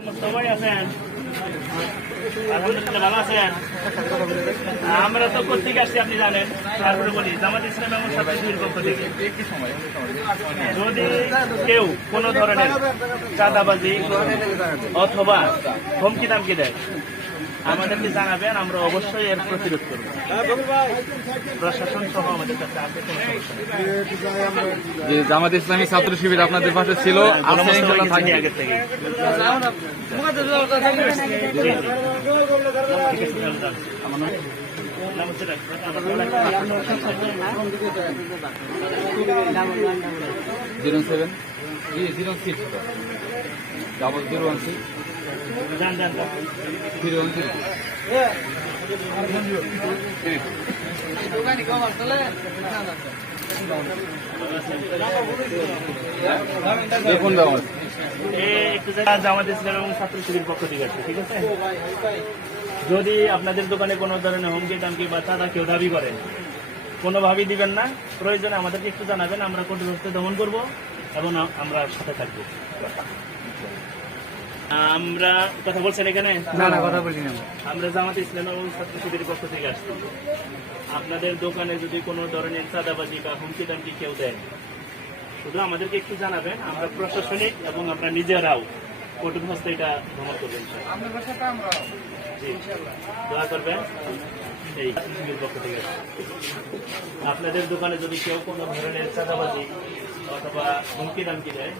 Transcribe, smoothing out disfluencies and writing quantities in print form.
সবাই আছেন? আলহামদুলিল্লাহ ভালো আছেন? আমরা তো কোথেকে আসছি আপনি জানেন। তারপরে বলি জামাত ইসলাম এবং ছাত্রশিবির পক্ষ থেকে যদি কেউ কোন ধরনের চাঁদাবাজি অথবা হুমকি দামকি দেয় আমাদেরকে জানাবেন, আমরা অবশ্যই এর প্রতিরোধ করব। প্রশাসন সহ আমাদের কাছে আছে। জামাত ইসলামী ছাত্র শিবির আপনাদের পাশে ছিল, আগের থেকে দেখুন জামাত ইসলাম এবং ছাত্র শিবির পক্ষ থেকে আছে, ঠিক আছে? যদি আপনাদের দোকানে কোনো ধরনের হুমকি টামকি বা চাঁদা কেউ দাবি করেন, কোনোভাবেই দিবেন না। প্রয়োজনে আমাদেরকে একটু জানাবেন, আমরা কঠোর হস্তে দমন করব এবং আমরা সাথে থাকবো। আমরা কথা বলছেন এখানে? না কথা বলি না। আমরা জামাত ইসলাম এবং ছাত্র শিবিরের পক্ষ থেকে আসছি। আপনাদের দোকানে যদি কোনো ধরনের চাঁদাবাজি বা হুমকি টামকি কেউ দেয়, শুধু আমাদেরকে একটু জানাবেন, আমরা প্রশাসনিক এবং আমরা নিজেরাও কঠোর হস্তে এটা দমন করবেন। দোয়া করবেন। এই শিবিরের পক্ষ থেকে আপনাদের দোকানে যদি কেউ কোনো ধরনের চাঁদাবাজি অথবা হুমকি দামকি দেয়